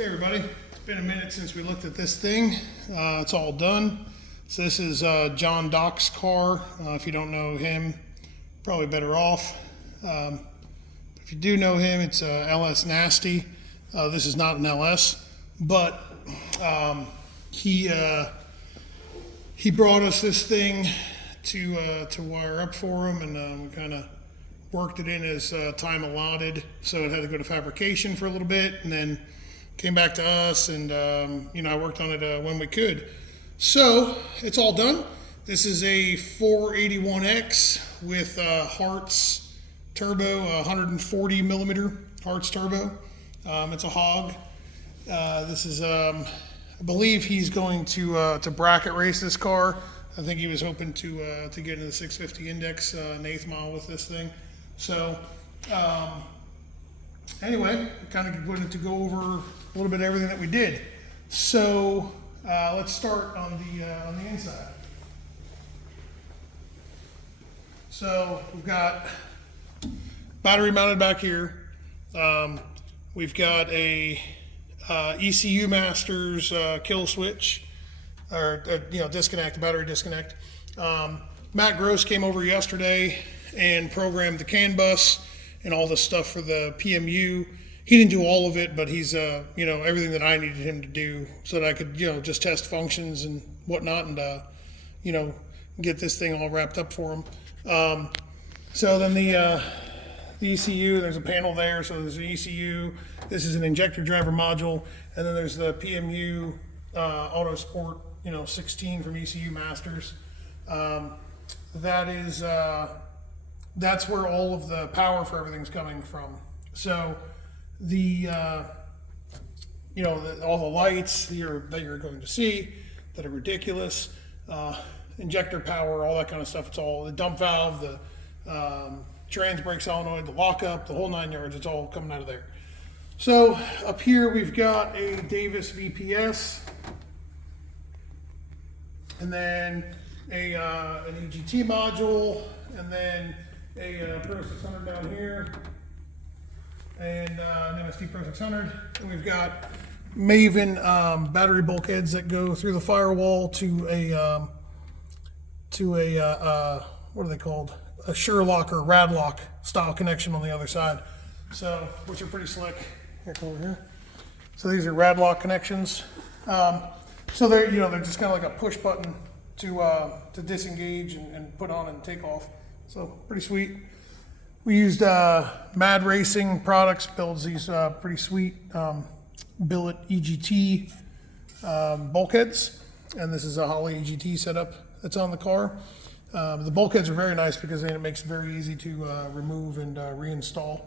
Hey everybody, it's been a minute since we looked at this thing. It's all done. So this is John Doc's car. If you don't know him, probably better off. If you do know him, it's LS Nasty. This is not an LS, but he brought us this thing to wire up for him, and we kind of worked it in as time allotted. So it had to go to fabrication for a little bit, and then came back to us, and I worked on it when we could. So it's all done. This is a 481X with Hartz turbo, 140 millimeter Hartz turbo. It's a hog. This is, I believe he's going to bracket race this car. I think he was hoping to get into the 650 index an eighth mile with this thing. So anyway, kind of wanted to go over a little bit of everything that we did. So let's start on the inside. So we've got battery mounted back here. We've got a ECU Masters kill switch, or disconnect, battery disconnect. Matt Gross came over yesterday and programmed the CAN bus and all the stuff for the PMU. He didn't do all of it, but he's everything that I needed him to do so that I could just test functions and whatnot, and get this thing all wrapped up for him. So then the ECU, there's a panel there, so there's an ECU. This is an injector driver module, and then there's the PMU Auto Sport 16 from ECU Masters. That's where all of the power for everything's coming from. So all the lights that you're going to see that are ridiculous, injector power, all that kind of stuff. It's all the dump valve, the trans brake solenoid, the lockup, the whole 9 yards. It's all coming out of there. So up here we've got a Davis VPS, and then an EGT module, and then a Pro 600 down here, and an MST Pro 600. And we've got Maven battery bulkheads that go through the firewall to a what are they called? A Sherlock or Radlock style connection on the other side. So, which are pretty slick. Here, come over here. So these are Radlock connections. So they're they're just kind of like a push button to disengage and put on and take off. So pretty sweet. We used Mad Racing Products, builds these pretty sweet billet EGT bulkheads, and this is a Holley EGT setup that's on the car. The bulkheads are very nice because then it makes it very easy to remove and reinstall.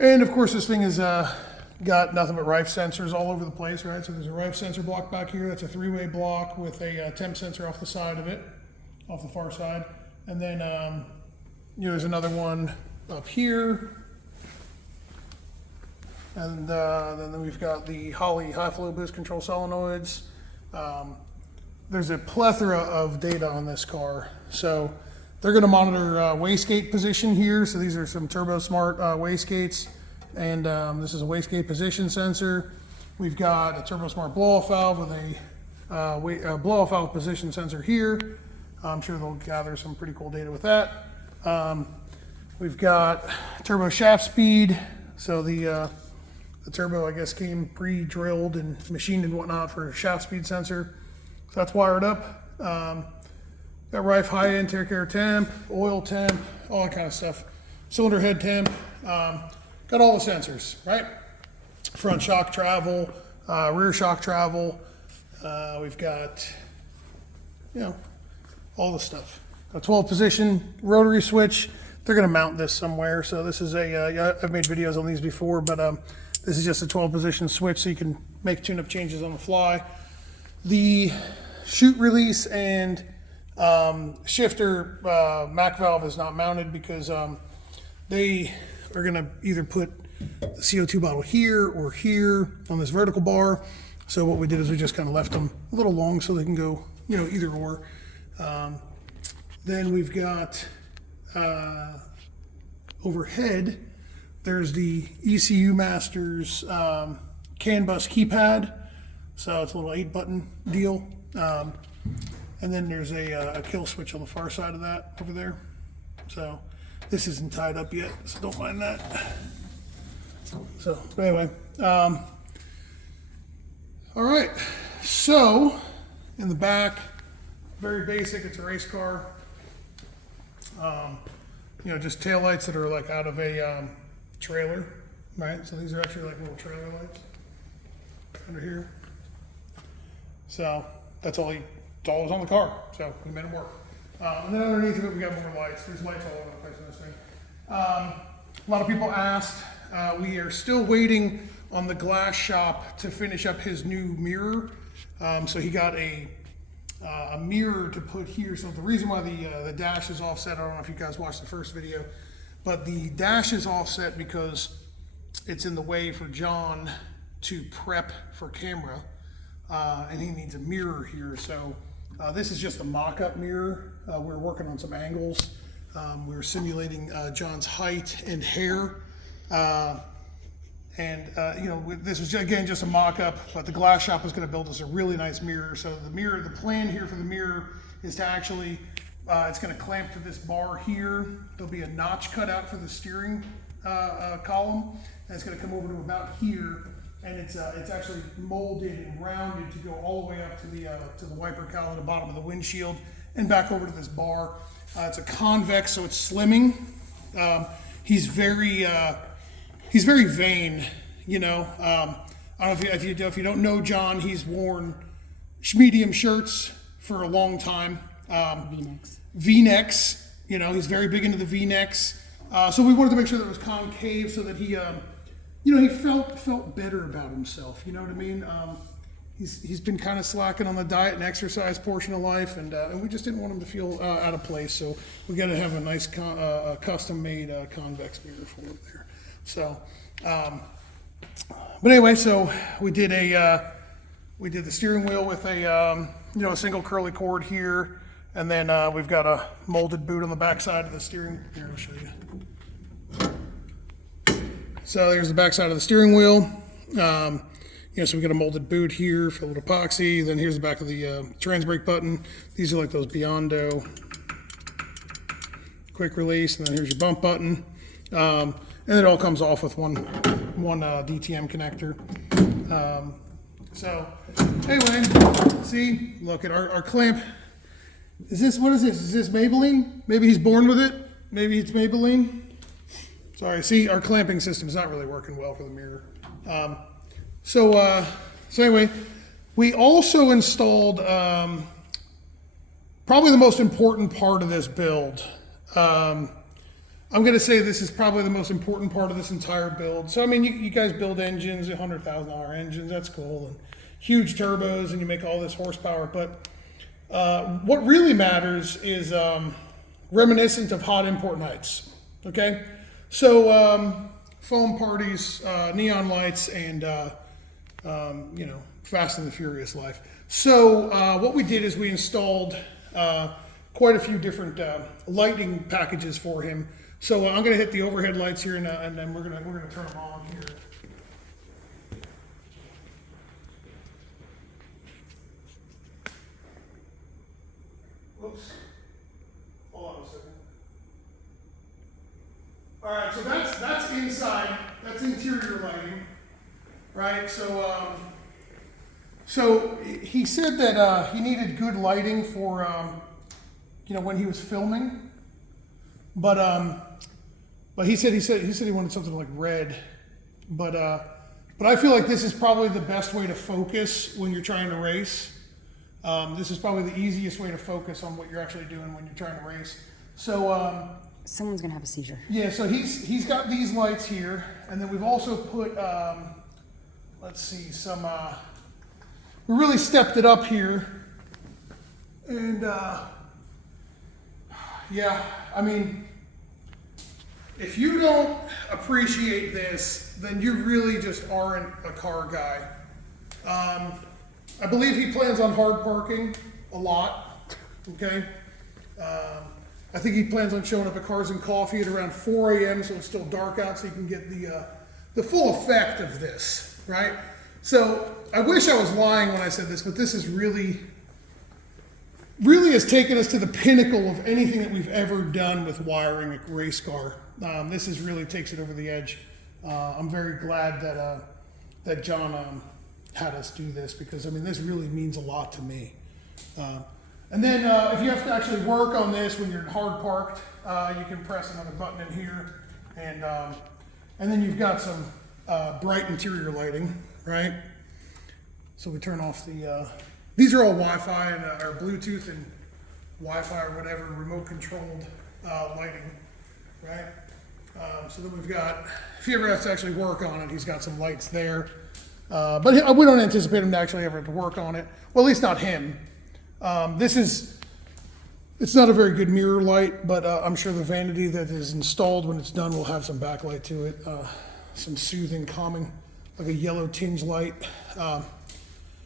And of course this thing has got nothing but Rife sensors all over the place, right? So there's a Rife sensor block back here. That's a 3-way block with a temp sensor off the side of it, off the far side. And then there's another one up here. And then we've got the Holley high flow boost control solenoids. There's a plethora of data on this car. So they're going to monitor wastegate position here. So these are some Turbo Smart wastegates, and this is a wastegate position sensor. We've got a Turbo Smart blow-off valve with a blow-off valve position sensor here. I'm sure they'll gather some pretty cool data with that. We've got turbo shaft speed. So the turbo, I guess, came pre-drilled and machined and whatnot for a shaft speed sensor. So that's wired up. Got Rife high interior care temp, oil temp, all that kind of stuff. Cylinder head temp. Got all the sensors, right? Front shock travel, rear shock travel. We've got, all the stuff. A 12 position rotary switch. They're going to mount this somewhere. So this is I've made videos on these before, but this is just a 12 position switch, so you can make tune-up changes on the fly. The chute release and shifter Mac valve is not mounted because they are going to either put the CO2 bottle here or here on this vertical bar. So what we did is we just kind of left them a little long so they can go, either or. Then we've got overhead, there's the ECU Masters CAN bus keypad. So it's a little 8-button deal. And then there's a kill switch on the far side of that over there. So this isn't tied up yet, so don't mind that. So, but anyway, all right. So in the back, very basic, it's a race car. You know, just taillights that are like out of a trailer, right? So these are actually like little trailer lights under here. So that's all was on the car. So we made it work. And then underneath of it, we got more lights. There's lights all over the place in this thing. A lot of people asked, we are still waiting on the glass shop to finish up his new mirror. So he got a mirror to put here. So the reason why the dash is offset, I don't know if you guys watched the first video, but the dash is offset because it's in the way for John to prep for camera, and he needs a mirror here. So this is just a mock-up mirror. We're working on some angles. We're simulating John's height and hair. You know, this was again just a mock-up, but the glass shop is going to build us a really nice mirror. So the plan here for the mirror is to actually, it's going to clamp to this bar here. There'll be a notch cut out for the steering column, and it's going to come over to about here, and it's actually molded and rounded to go all the way up to the wiper cowl at the bottom of the windshield and back over to this bar. It's a convex, so it's slimming. He's very vain, you know. I don't know if you don't know John, he's worn medium shirts for a long time. V-necks, you know, he's very big into the V-necks. So we wanted to make sure that it was concave so that he, you know, he felt better about himself. You know what I mean? He's been kind of slacking on the diet and exercise portion of life, and we just didn't want him to feel out of place. So we got to have a nice custom-made convex mirror for him there. So, but anyway, so we did the steering wheel with a you know, a single curly cord here, and then we've got a molded boot on the back side of the steering. Here, I'll show you. So there's the back side of the steering wheel. You know, so we got a molded boot here, filled with epoxy. Then here's the back of the trans brake button. These are like those Biondo quick release, and then here's your bump button. And it all comes off with one DTM connector. So anyway, see, look at our clamp. What is this? Is this Maybelline? Maybe he's born with it. Maybe it's Maybelline. Sorry, see, our clamping system is not really working well for the mirror. So anyway, we also installed probably the most important part of this build. I'm going to say this is probably the most important part of this entire build. So, I mean, you guys build engines, $100,000 engines, that's cool, and huge turbos, and you make all this horsepower. But what really matters is reminiscent of hot import nights, okay? So, foam parties, neon lights, and, you know, Fast and the Furious life. So, what we did is we installed quite a few different lighting packages for him. So I'm going to hit the overhead lights here, and then we're going to turn them on here. Whoops. Hold on a second. All right, so that's inside. That's interior lighting, right? So so he said that he needed good lighting for you know, when he was filming, but he said he wanted something like red, but I feel like this is probably the best way to focus when you're trying to race. This is probably the easiest way to focus on what you're actually doing when you're trying to race. So someone's gonna have a seizure. Yeah, so he's got these lights here, and then we've also put let's see, some we really stepped it up here, and yeah, I mean, if you don't appreciate this, then you really just aren't a car guy. I believe he plans on hard parking a lot, okay? I think he plans on showing up at Cars and Coffee at around 4 a.m. so it's still dark out, so you can get the full effect of this, right? So I wish I was lying when I said this, but this is really has taken us to the pinnacle of anything that we've ever done with wiring a race car. This is really takes it over the edge. I'm very glad that John had us do this, because I mean, this really means a lot to me. And then if you have to actually work on this when you're hard parked, you can press another button in here, and then you've got some bright interior lighting, right? So we turn off the, these are all Wi-Fi and or Bluetooth and Wi-Fi or whatever, remote controlled lighting, right? So then we've got, if he ever has to actually work on it, he's got some lights there. But we don't anticipate him to actually ever have to work on it. Well, at least not him. It's not a very good mirror light, but I'm sure the vanity that is installed when it's done will have some backlight to it, some soothing, calming, like a yellow tinge light.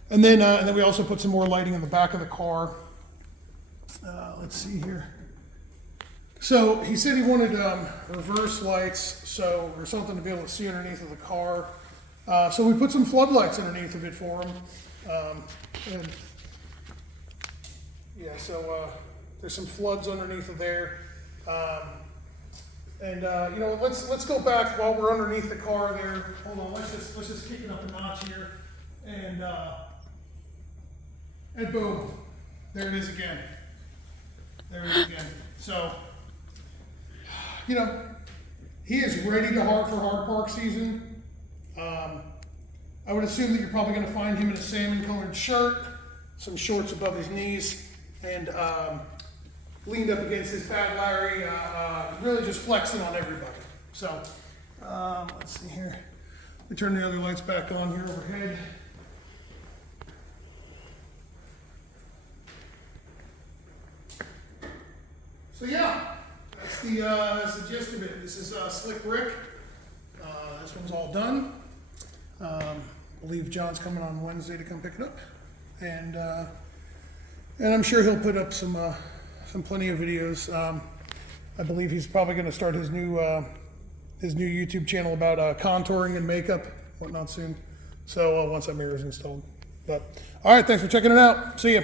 And then we also put some more lighting in the back of the car. Let's see here. So he said he wanted reverse lights, or something to be able to see underneath of the car. So we put some floodlights underneath of it for him. And yeah, so there's some floods underneath of there. You know, let's go back while we're underneath the car there. Hold on, let's just kick it up a notch here, and boom, there it is again. There it is again. So, you know, he is ready to for hard park season. I would assume that you're probably going to find him in a salmon colored shirt, some shorts above his knees, and leaned up against his Bad Larry, really just flexing on everybody. So, let's see here. Let me turn the other lights back on here overhead. So yeah, that's the gist of it. This is Slick Rick. This one's all done. I believe John's coming on Wednesday to come pick it up, and I'm sure he'll put up some plenty of videos. I believe he's probably going to start his new YouTube channel about contouring and makeup, whatnot soon. So once that mirror is installed. But all right, thanks for checking it out. See ya.